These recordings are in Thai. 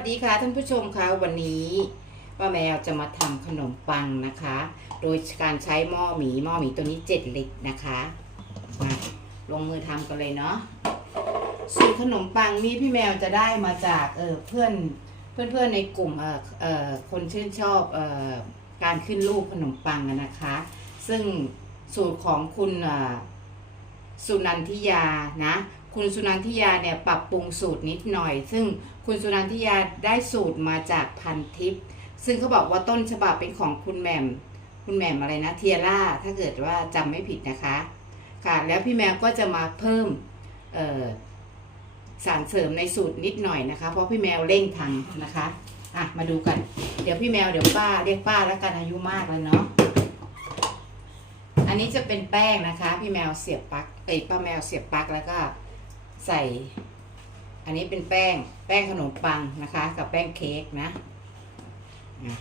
สดีค่ะท่านผู้ชมคะวันนี้ป้าแมวจะมาทำขนมปังนะคะ โดยการใช้หม้อหมีหม้อหมีตัวนี้ 7 ลิตรนะคะมาลงมือทำกันเลยเนาะสูตรขนมปังนี่พี่แมวจะได้มาจากเออเพื่อนเพื่อนเพื่อนๆในกลุ่มเออเออคนชื่นชอบเออการขึ้นรูปขนมปังนะคะ ซึ่งสูตรของคุณสุนันทิยานะ คุณสุนันทิยาเนี่ยปรับปรุงสูตรนิดหน่อย ซึ่งคุณสุนันทิยาได้สูตรมาจากพันทิปซึ่งเขาบอกว่าต้นฉบับเป็นของคุณแหม่ม คุณแหม่มอะไรนะเทียร่า ถ้าเกิดว่าจำไม่ผิดนะคะ ค่ะ แล้วพี่แมวก็จะมาเพิ่มสารเสริมในสูตรนิดหน่อยนะคะ เพราะพี่แมวเร่งทำนะคะ อะ มาดูกัน เดี๋ยวพี่แมวเดี๋ยวป้าเรียกป้าแล้วกันอายุมากแล้วเนาะ อันนี้จะเป็นแป้งนะคะ พี่แมวเสียบปลั๊กเอ้ยป้าแมวเสียบปลั๊กแล้วก็ ใส่ อันนี้เป็นแป้ง แป้งขนมปังนะคะ กับแป้งเค้กนะอะ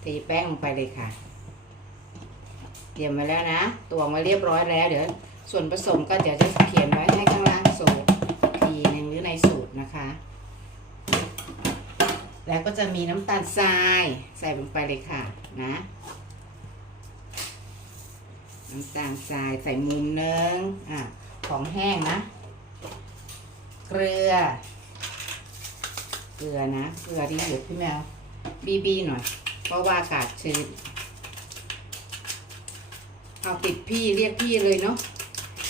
เทแป้งลงไปเลยค่ะ เตรียมไว้แล้วนะ ตวงไว้เรียบร้อยแล้ว เดี๋ยว ส่วนผสมก็เดี๋ยวจะเขียนไว้ให้ข้างล่างสูตรทีหนึ่งหรือในสูตรนะคะ แล้วก็จะมีน้ำตาลทรายใส่ลงไปเลยค่ะนะ น้ำตาลทรายใส่มุมหนึ่งอะ ของแห้งนะ เกลือ เกลือนะ เกลือที่เหลือพี่แมว บีบีหน่อย เพราะว่าอากาศชื้น เอาติดพี่เรียกพี่เลยเนาะ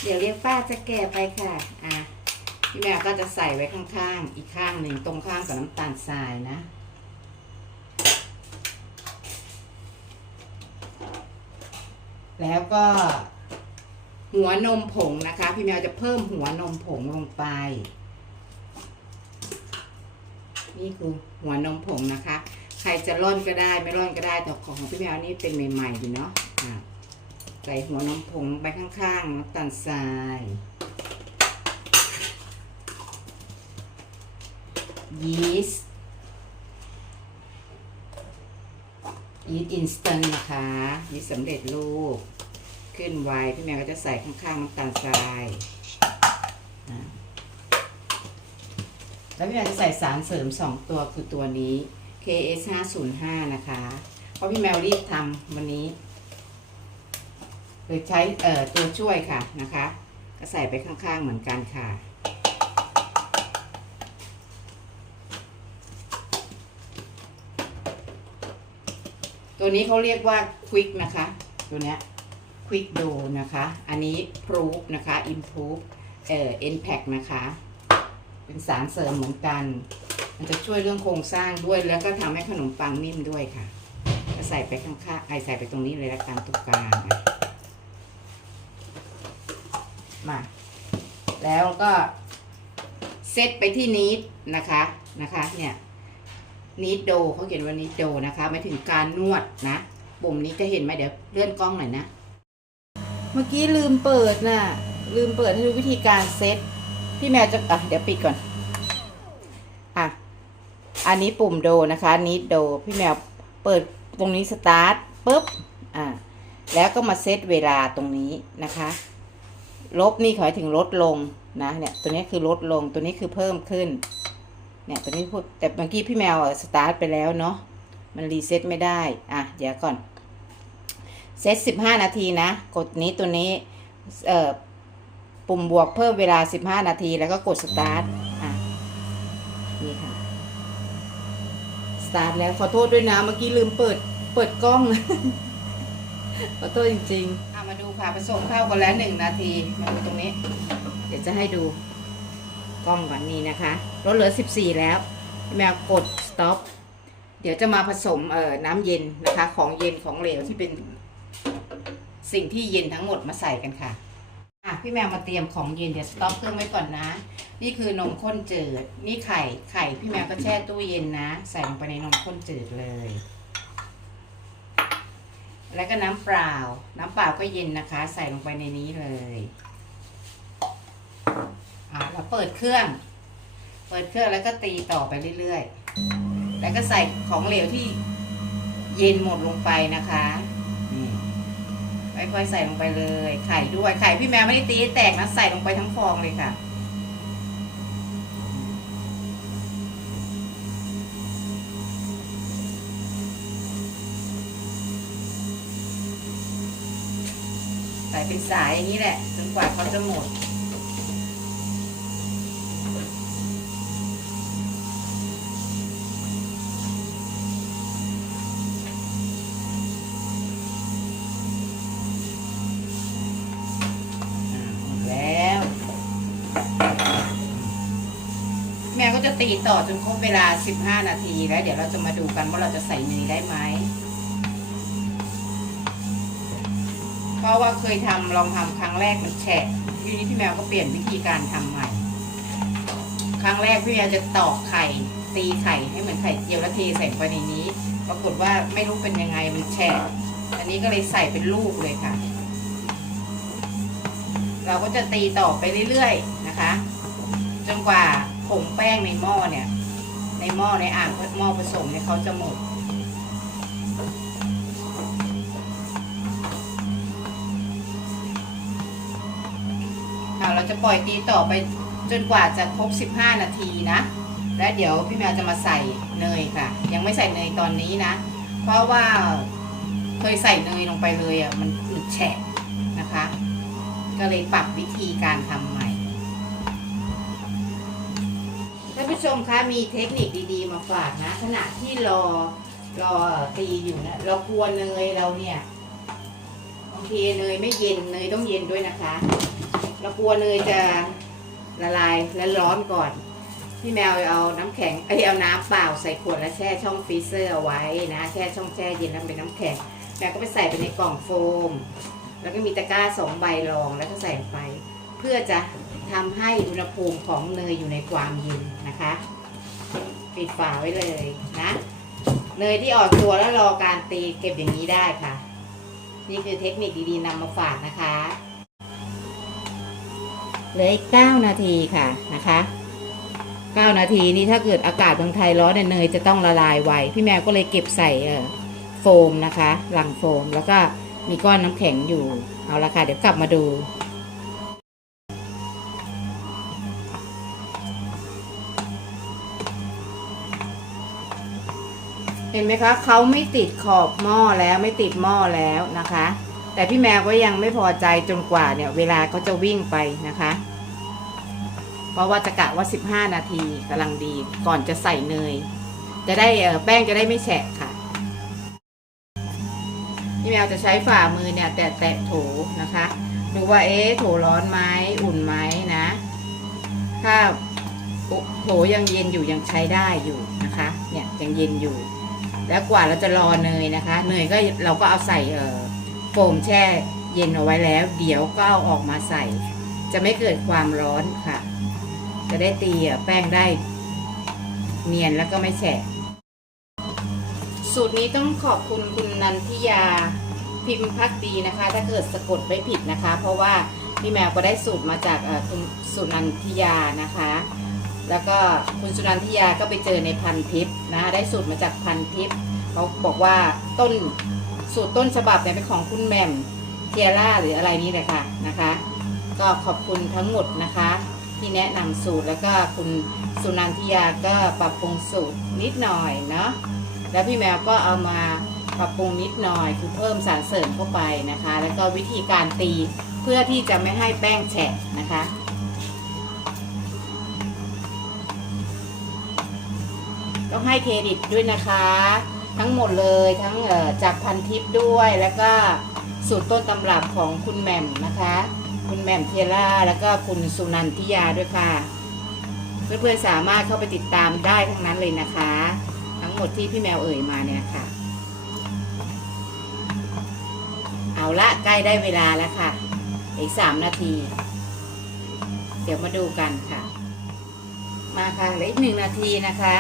เดี๋ยวเรียกป้าจะแก่ไปค่ะ อะ พี่แมวก็จะใส่ไว้ข้างๆ อีกข้างหนึ่งตรงข้างกับน้ำตาลทรายนะแล้วก็ หัวนมผงนะคะ พี่แมวจะเพิ่มหัวนมผงลงไป นี่คือหัวนมผงนะคะ ใครจะร่อนก็ได้ไม่ร่อนก็ได้แต่ของพี่แมวนี่เป็นใหม่ๆดีเนาะะใส่หัวนมผงไปข้างๆน้ำตาลทรายยีสต์ยีสต์อินสแตนต์นะคะยีสต์สำเร็จรูป ขึ้นไวพี่แมวก็จะใส่ข้างๆน้ำตาลทรายแล้วพี่แมวจะใส่สารเสริม 2 ตัวคือตัวนี้ KS 505นะคะ เพราะพี่แมวรีบทำวันนี้โดยใช้เอ่อตัวช่วยค่ะนะคะ ก็ใส่ไปข้างๆเหมือนกันค่ะตัวนี้เขาเรียกว่าควิกนะคะ ตัวเนี้ย ควิกโดนะคะ อันนี้พรูฟนะคะ improve เอ่อ impact นะคะ เป็นสารเสริมเหมือนกัน มันจะช่วยเรื่องโครงสร้างด้วยแล้วก็ทำให้ขนมปังนิ่มด้วยค่ะก็ใส่ไปข้างๆไอใส่ไปตรงนี้เลยละกันตรงกลางมาแล้วก็เซตไปที่นิดนะคะนะคะเนี่ยนิดโดเขาเขียนว่านิดโดนะคะหมายถึงการนวดนะปุ่มนี้จะเห็นไหมเดี๋ยวเลื่อนกล้องหน่อยนะ เมื่อกี้ลืมเปิดน่ะ ลืมเปิดให้ดูวิธีการเซต พี่แมวจะ อะ เดี๋ยวปิดก่อน อะ อันนี้ปุ่มโดนะคะนิดโด พี่แมวเปิดตรงนี้สตาร์ทปุ๊บ อะ แล้วก็มาเซตเวลาตรงนี้นะคะ ลบนี่ขอให้ถึงลดลงนะ เนี่ย ตัวนี้คือลดลง ตัวนี้คือเพิ่มขึ้น เนี่ย ตัวนี้พูด แต่เมื่อกี้พี่แมวสตาร์ทไปแล้วเนาะ มันรีเซ็ตไม่ได้ อะ เดี๋ยวก่อน เซตสิบห้านาทีนะ กดนี้ตัวนี้เอ่อปุ่มบวกเพิ่มเวลาสิบห้านาที แล้วก็กดสตาร์ทอะนี่ค่ะสตาร์ทแล้วขอโทษด้วยนะ เมื่อกี้ลืมเปิดเปิดกล้อง ขอโทษจริงๆอะมาดูค่ะผสมเข้ากันแล้วหนึ่งนาที มาดูตรงนี้ เดี๋ยวจะให้ดูกล้องก่อนนี้นะคะลดเหลือ14แล้วพี่แมวกด stop เดี๋ยวจะมาผสมเอ่อน้ำเย็นนะคะ ของเย็นของเหลวที่เป็น สิ่งที่เย็นทั้งหมดมาใส่กันค่ะ อะ พี่แมวมาเตรียมของเย็นเดี๋ยว stop เครื่องไว้ก่อนนะ นี่คือนมข้นจืด นี่ไข่ ไข่พี่แมวก็แช่ตู้เย็นนะ ใส่ลงไปในนมข้นจืดเลย แล้วก็น้ำเปล่า น้ำเปล่าก็เย็นนะคะ ใส่ลงไปในนี้เลย อ่าเราเปิดเครื่อง เปิดเครื่องแล้วก็ตีต่อไปเรื่อยๆ แล้วก็ใส่ของเหลวที่เย็นหมดลงไปนะคะนี่ ค่อยๆใส่ลงไปเลย ไข่ด้วยไข่พี่แมวไม่ได้ตีแตกนะใส่ลงไปทั้งฟองเลยค่ะใส่เป็นสายอย่างนี้แหละจนกว่าเขาจะหมด แม่ก็จะตีต่อจนครบเวลา 15 นาทีแล้ว เดี๋ยวเราจะมาดูกันว่าเราจะใส่เนยได้ไหมเพราะว่าเคยทำลองทำครั้งแรกมันแฉะทีนี้พี่แมวก็เปลี่ยนวิธีการทำใหม่ ครั้งแรกพี่แมวจะตอกไข่ ตีไข่ให้เหมือนไข่เจียวแล้วเทใส่ไปในนี้ ปรากฏว่าไม่รู้เป็นยังไงมันแฉะอันนี้ก็เลยใส่เป็นลูกเลยค่ะ เราก็จะตีต่อไปเรื่อยๆนะคะ จนกว่า งแป้งในหม้อเนี่ย ในหม้อในอ่างหม้อผสมเนี่ยเขาจะหมดค่ะเราจะปล่อยตีต่อไปจนกว่าจะครบ 15 นาทีนะ และเดี๋ยวพี่แมวจะมาใส่เนยค่ะ ยังไม่ใส่เนยตอนนี้นะ เพราะว่าเคยใส่เนยลงไปเลยอะมันหนึดแฉะนะคะ ก็เลยปรับวิธีการทำใหม่ ผู้ชมคะมีเทคนิคดีๆ มาฝากนะ ขณะที่รอรอตีอยู่นะเรากลัวเนยเราเนี่ยบางทีเนยไม่เย็นเนยต้องเย็นด้วยนะคะ เรากลัวเนยจะละลายและร้อนก่อน พี่แมวเอาน้ำแข็งเอ้ยเอาน้ำเปล่าใส่ขวดแล้วแช่ช่องฟรีเซอร์เอาไว้นะแช่ช่องแช่เย็นแล้วเป็นน้ำแข็งแมวก็ไปใส่ไปในกล่องโฟม แล้วก็มีตะกร้าสองใบรองแล้วก็ใส่ไป เพื่อจะ ทำให้อุณหภูมิของเนยอยู่ในความเย็นนะคะ ปิดฝาไว้เลยนะ เนยที่ออกตัวแล้วรอการตีเก็บอย่างนี้ได้ค่ะ นี่คือเทคนิคดีๆนำมาฝากนะคะเหลืออีกเก้านาทีค่ะนะคะเก้านาทีนี่ถ้าเกิดอากาศเมืองไทยร้อนเนยจะต้องละลายไว พี่แมวก็เลยเก็บใส่โฟมนะคะ หลังโฟมแล้วก็มีก้อนน้ำแข็งอยู่ เอาละค่ะ เดี๋ยวกลับมาดู เห็นไหมคะเขาไม่ติดขอบหม้อแล้วไม่ติดหม้อแล้วนะคะ แต่พี่แมวก็ยังไม่พอใจจนกว่าเนี่ยเวลาเขาจะวิ่งไปนะคะ เพราะว่าจะกะว่า 15 นาทีกำลังดีก่อนจะใส่เนย จะได้แป้งจะได้ไม่แฉะค่ะพี่แมวจะใช้ฝ่ามือเนี่ย แตะแตะโถนะคะดูว่าเอ๊ะโถร้อนไหมอุ่นไหมนะ ถ้าโถยังเย็นอยู่ยังใช้ได้อยู่นะคะ เนี่ยยังเย็นอยู่ แล้วกว่าเราจะรอเนยนะคะ เนยก็เราก็เอาใส่โฟมแช่เย็นเอาไว้แล้ว เดี๋ยวก็เอาออกมาใส่ จะไม่เกิดความร้อนค่ะ จะได้ตีแป้งได้ เนียนแล้วก็ไม่แฉะสูตรนี้ต้องขอบคุณคุณนันทิยาพิมพ์พักดีนะคะ ถ้าเกิดสะกดไม่ผิดนะคะ เพราะว่าพี่แมวก็ได้สูตรมาจากคุณสุนันทิยานะคะ แล้วก็คุณสุนันทิยาก็ไปเจอในพันทิปนะคะได้สูตรมาจากพันทิป เขาบอกว่าต้นสูตรต้นฉบับเนี่ยเป็นของคุณแหม่มเทียร่าหรืออะไรนี่แหละค่ะนะคะ ก็ขอบคุณทั้งหมดนะคะ ที่แนะนำสูตรแล้วก็คุณสุนันทิยาก็ปรับปรุงสูตรนิดหน่อยเนาะแล้วพี่แมวก็เอามาปรับปรุงนิดหน่อยคือเพิ่มสารเสริมเข้าไปนะคะ แล้วก็วิธีการตีเพื่อที่จะไม่ให้แป้งแฉะนะคะต้องให้เครดิตด้วยนะคะ ทั้งหมดเลยทั้งจากพันทิปด้วยแล้วก็สูตรต้นตำรับของคุณแหม่มนะคะ คุณแหม่มเทียร่าแล้วก็คุณสุนันทิยาด้วยค่ะ เพื่อนๆสามารถเข้าไปติดตามได้ทั้งนั้นเลยนะคะ ทั้งหมดที่พี่แมวเอ่ยมาเนี่ยค่ะ เอาละใกล้ได้เวลาแล้วค่ะ อีกสามนาที เดี๋ยวมาดูกันค่ะ มาค่ะเหลืออีกหนึ่งนาทีนะคะ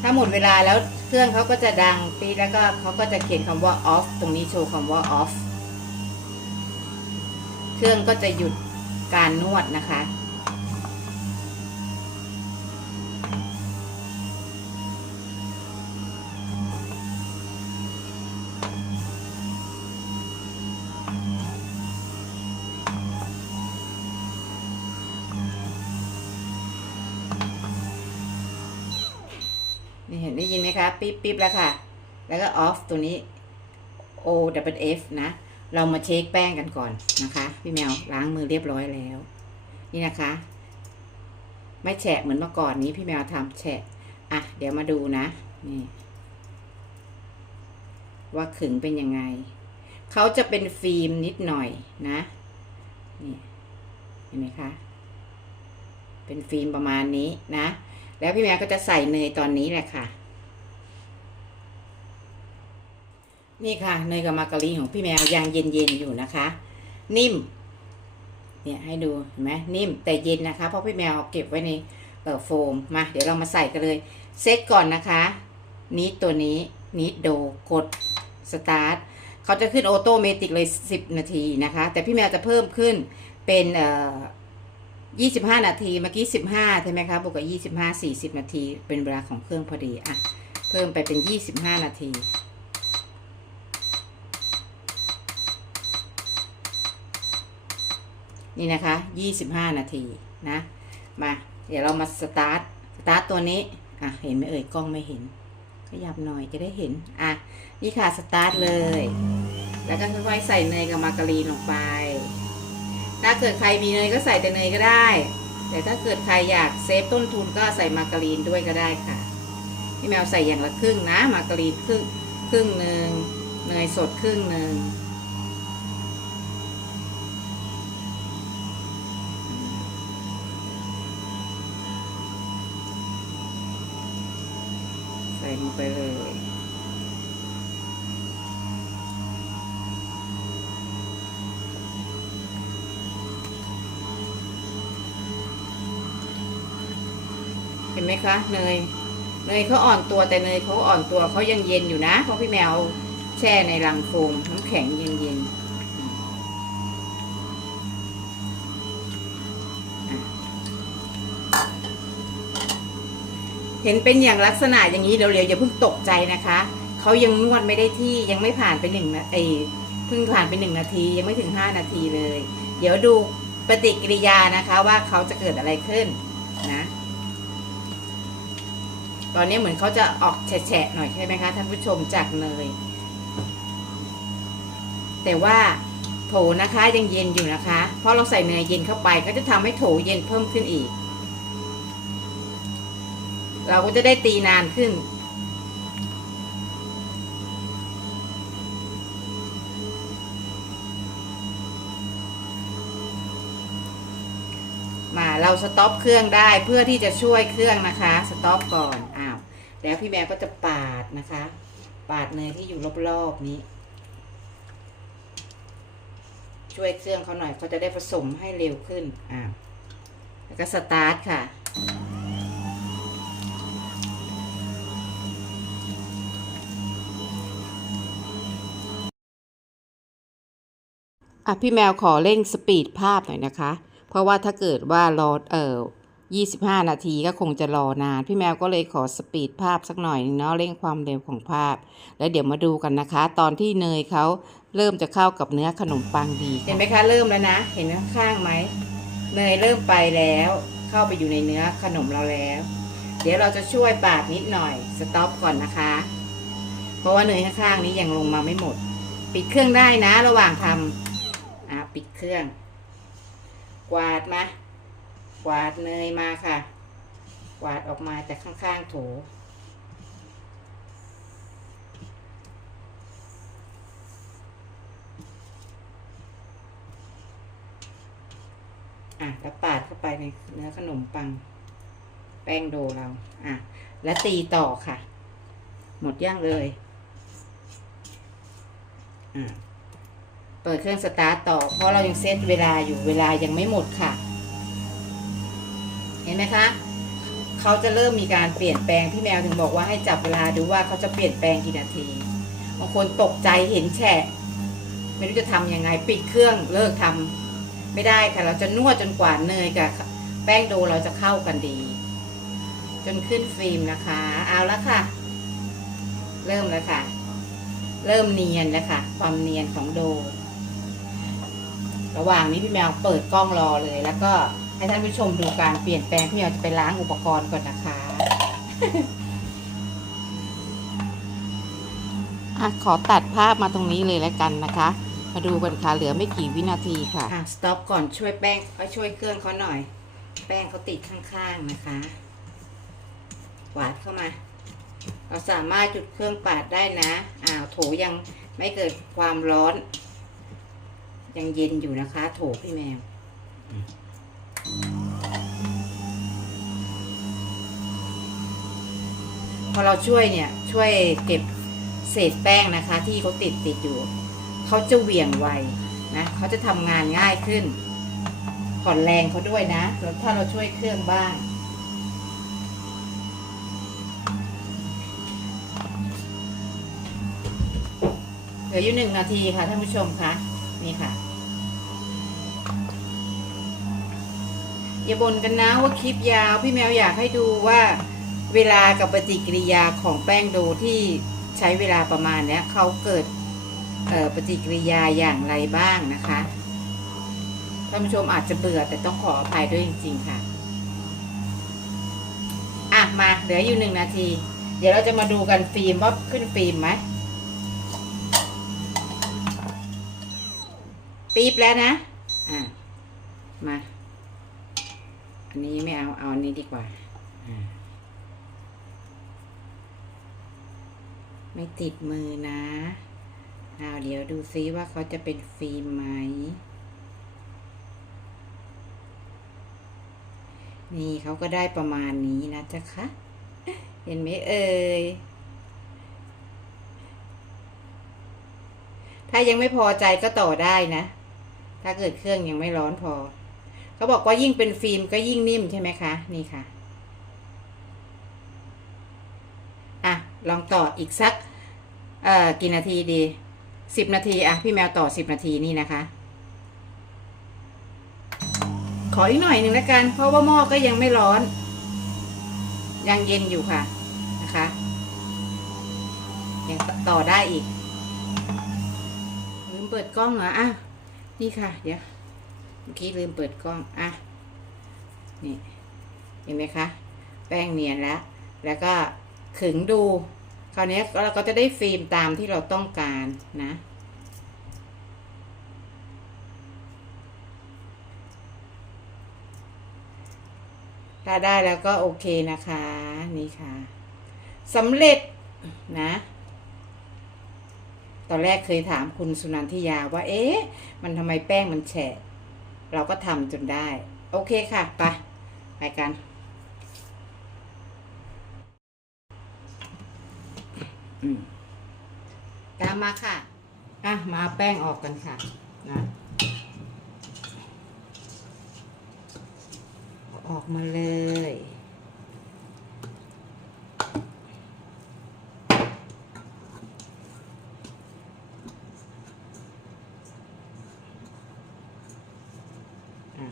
ถ้าหมดเวลาแล้ว เครื่องเขาก็จะดังปีแล้วก็เขาก็จะเขียนคำว่า off ตรงนี้โชว์คำว่า off เครื่องก็จะหยุดการนวดนะคะ คะปิ๊บปิ๊บแล้วค่ะ แล้วก็ off ตัวนี้ O W F นะ เรามาเช็คแป้งกันก่อนนะคะ พี่แมวล้างมือเรียบร้อยแล้ว นี่นะคะ ไม่แฉะเหมือนเมื่อก่อนนี้พี่แมวทำแฉะ อะ เดี๋ยวมาดูนะ นี่ ว่าขึงเป็นยังไง เขาจะเป็นฟิล์มนิดหน่อยนะ นี่เห็นไหมคะ เป็นฟิล์มประมาณนี้นะ แล้วพี่แมวก็จะใส่เนยตอนนี้แหละค่ะ นี่ค่ะเนยกับมาการีนของพี่แมวยังเย็นๆอยู่นะคะ นิ่ม เนี่ยให้ดูเห็นไหมนิ่มแต่เย็นนะคะ เพราะพี่แมวเก็บไว้ในเอ่อโฟมมา เดี๋ยวเรามาใส่กันเลย เซตก่อนนะคะนิดตัวนี้นิดโดกดสตาร์ทเขาจะขึ้นออโตเมติกเลย 10 นาทีนะคะ แต่พี่แมวจะเพิ่มขึ้นเป็นเอ่อ25 นาทีเมื่อกี้ 15 ใช่ไหมคะบวกกับ 25 40 นาที เป็นเวลาของเครื่องพอดีอะเพิ่มไปเป็น 25 นาที นี่นะคะ 25 นาทีนะ มา เดี๋ยวเรามาสตาร์ท สตาร์ทตัวนี้ อะ เห็นไหมเอ่ย กล้องไม่เห็น ขยับหน่อยจะได้เห็น อะ นี่ค่ะ สตาร์ทเลย แล้วก็ค่อยๆใส่เนยกับมาการีนลงไป ถ้าเกิดใครมีเนยก็ใส่แต่เนยก็ได้ แต่ถ้าเกิดใครอยากเซฟต้นทุนก็ใส่มาการีนด้วยก็ได้ค่ะ พี่แมวใส่อย่างละครึ่งนะ มาการีนครึ่ง ครึ่งหนึ่ง เนยสดครึ่งหนึ่ง ส่ลงไปเลยเห็นไหมคะเนยเนยเขาอ่อนตัวแต่เนยเขาอ่อนตัวเขายังเย็นอยู่นะเพราะพี่แมวแช่ในรังโฟมน้ำแข็งเย็น เห็นเป็นอย่างลักษณะอย่างนี้เร็วๆอย่าเพิ่งตกใจนะคะเขายังนวดไม่ได้ที่ยังไม่ผ่านไปหนึ่งนาทีเพิ่งผ่านไปหนึ่งนาทียังไม่ถึงห้านาทีเลย เดี๋ยวดูปฏิกิริยานะคะว่าเขาจะเกิดอะไรขึ้นนะ ตอนนี้เหมือนเขาจะออกแฉะๆหน่อยใช่ไหมคะท่านผู้ชมจากเนยแต่ว่าโถนะคะยังเย็นอยู่นะคะ เพราะเราใส่เนยเย็นเข้าไปก็จะทำให้โถเย็นเพิ่มขึ้นอีก เราก็จะได้ตีนานขึ้น มาเราสต็อปเครื่องได้เพื่อที่จะช่วยเครื่องนะคะ สต็อปก่อนอ้าวแล้วพี่แมวก็จะปาดนะคะ ปาดเนยที่อยู่รอบๆนี้ ช่วยเครื่องเขาหน่อยเขาจะได้ผสมให้เร็วขึ้นอ้าวแล้วก็สตาร์ทค่ะ อะพี่แมวขอเร่งสปีดภาพหน่อยนะคะ เพราะว่าถ้าเกิดว่ารอเอ่อ25 นาทีก็คงจะรอนาน พี่แมวก็เลยขอสปีดภาพสักหน่อยเนาะเร่งความเร็วของภาพ แล้วเดี๋ยวมาดูกันนะคะ ตอนที่เนยเขาเริ่มจะเข้ากับเนื้อขนมปังดี เห็นไหมคะเริ่มแล้วนะ เห็นข้างๆไหมเนยเริ่มไปแล้ว เข้าไปอยู่ในเนื้อขนมเราแล้ว เดี๋ยวเราจะช่วยปาดนิดหน่อยสต็อปก่อนนะคะ เพราะว่าเนยข้างๆนี้ยังลงมาไม่หมด ปิดเครื่องได้นะ ระหว่างทำ อะปิดเครื่อง กวาดมากวาดเนยมาค่ะ กวาดออกมาจากข้างๆโถอะแล้วปาดเข้าไปในเนื้อขนมปัง แป้งโดเรา อะ แล้วตีต่อค่ะ หมดย่างเลย อะ เปิดเครื่องสตาร์ทต่อ เพราะเรายังเซตเวลาอยู่เวลายังไม่หมดค่ะ เห็นไหมคะเขาจะเริ่มมีการเปลี่ยนแปลงพี่แมวถึงบอกว่าให้จับเวลาดูว่าเขาจะเปลี่ยนแปลงกี่นาทีบางคนตกใจเห็นแฉะ ไม่รู้จะทำยังไงปิดเครื่องเลิกทำไม่ได้ค่ะ เราจะนวดจนกว่าเนยกับแป้งโดเราจะเข้ากันดี จนขึ้นฟิล์มนะคะ เอาละค่ะ เริ่มแล้วค่ะ เริ่มเนียนแล้วค่ะ ความเนียนของโด ระหว่างนี้พี่แมวเปิดกล้องรอเลย แล้วก็ให้ท่านผู้ชมดูการเปลี่ยนแปลงพี่แมวจะไปล้างอุปกรณ์ก่อนนะคะอะขอตัดภาพมาตรงนี้เลยแล้วกันนะคะ มาดูกันค่ะเหลือไม่กี่วินาทีค่ะอะสต็อปก่อนช่วยแป้งเขาช่วยเครื่องเขาหน่อย แป้งเขาติดข้างๆนะคะหวาดเข้ามา เราสามารถจุดเครื่องปาดได้นะอ้าวโถยังไม่เกิดความร้อน ยังเย็นอยู่นะคะ โถพี่แมว พอเราช่วยเนี่ย ช่วยเก็บเศษแป้งนะคะ ที่เขาติดติดอยู่ เขาจะเหวี่ยงไวนะเขาจะทำงานง่ายขึ้น ผ่อนแรงเขาด้วยนะแล้วถ้าเราช่วยเครื่องบ้างเหลืออยู่หนึ่งนาทีค่ะท่านผู้ชมคะนี่ค่ะ อย่าบ่นกันนะว่าคลิปยาว พี่แมวอยากให้ดูว่าเวลากับปฏิกิริยาของแป้งโดที่ใช้เวลาประมาณเนี้ยเขาเกิดปฏิกิริยาอย่างไรบ้างนะคะท่านผู้ชมอาจจะเบื่อแต่ต้องขออภัยด้วยจริง ๆ ค่ะอะมาเหลืออยู่หนึ่งนาที เดี๋ยวเราจะมาดูกันฟิล์มว่าขึ้นฟิล์มไหมปี๊บแล้วนะอะมา อันนี้ไม่เอา เอาอันนี้ดีกว่าอ่า ไม่ติดมือนะเอาเดี๋ยวดูซิว่าเขาจะเป็นฟิล์มไหม นี่เขาก็ได้ประมาณนี้นะจ๊ะคะ เห็นไหมเอ่ยถ้ายังไม่พอใจก็ต่อได้นะ ถ้าเกิดเครื่องยังไม่ร้อนพอ เขาบอกว่ายิ่งเป็นฟิล์มก็ยิ่งนิ่มใช่ไหมคะ นี่ค่ะ อะ ลองต่ออีกสัก เอ่อ กี่นาทีดีสิบนาที อะ พี่แมวต่อสิบนาทีนี่นะคะ ขออีกหน่อยหนึ่งแล้วกัน เพราะว่าหม้อก็ยังไม่ร้อน ยังเย็นอยู่ค่ะ นะคะยังต่อได้อีกลืมเปิดกล้องเหรออะนี่ค่ะ เดี๋ยว เมื่อกี้ลืมเปิดกล้อง อะ นี่ เห็นไหมคะ แป้งเนียนแล้ว แล้วก็ขึงดู คราวนี้เราก็จะได้ฟิล์มตามที่เราต้องการนะ ถ้าได้แล้วก็โอเคนะคะ นี่ค่ะสำเร็จนะตอนแรกเคยถามคุณสุนันทิยาว่า เอ๊ะ มันทำไมแป้งมันแฉะ เราก็ทำจนได้ โอเคค่ะ ไป ไปกัน ตามมาค่ะ อะ มาแป้งออกกันค่ะ นะออกมาเลย อะ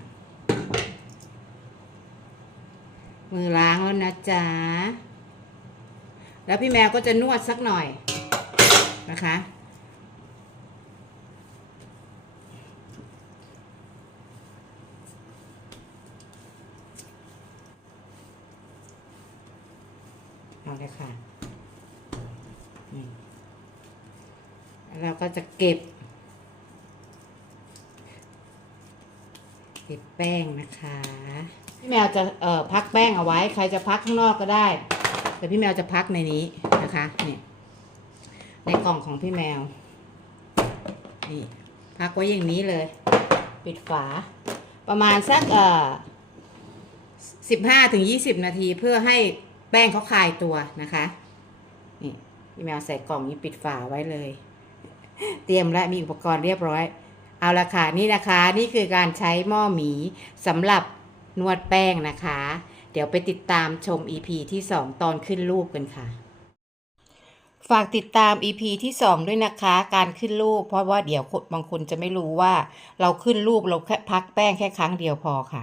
มือล้างแล้วนะ จ๊ะ แล้วพี่แมวก็จะนวดสักหน่อยนะคะ เอาเลยค่ะแล้วเราก็จะเก็บ เก็บแป้งนะคะ พี่แมวจะเอ่อพักแป้งเอาไว้ ใครจะพักข้างนอกก็ได้ แต่พี่แมวจะพักในนี้นะคะเนี่ยในกล่องของพี่แมวนี่พักไว้อย่างนี้เลย ปิดฝา ประมาณสักเอ่อสิบห้าถึงยี่สิบนาทีเพื่อให้แป้งเขาคลายตัวนะคะนี่พี่แมวใส่กล่องนี้ปิดฝาไว้เลย เตรียมและมีอุปกรณ์เรียบร้อย เอาละค่ะนี่นะคะ นี่คือการใช้หม้อหมีสำหรับ นวดแป้งนะคะ เดี๋ยวไปติดตามชม EP ที่ 2 ตอนขึ้นรูปกันค่ะ ฝากติดตาม EP ที่ 2 ด้วยนะคะ การขึ้นรูป เพราะว่าเดี๋ยวคนบางคนจะไม่รู้ว่า เราขึ้นรูปเราแค่พักแป้งแค่ครั้งเดียวพอค่ะ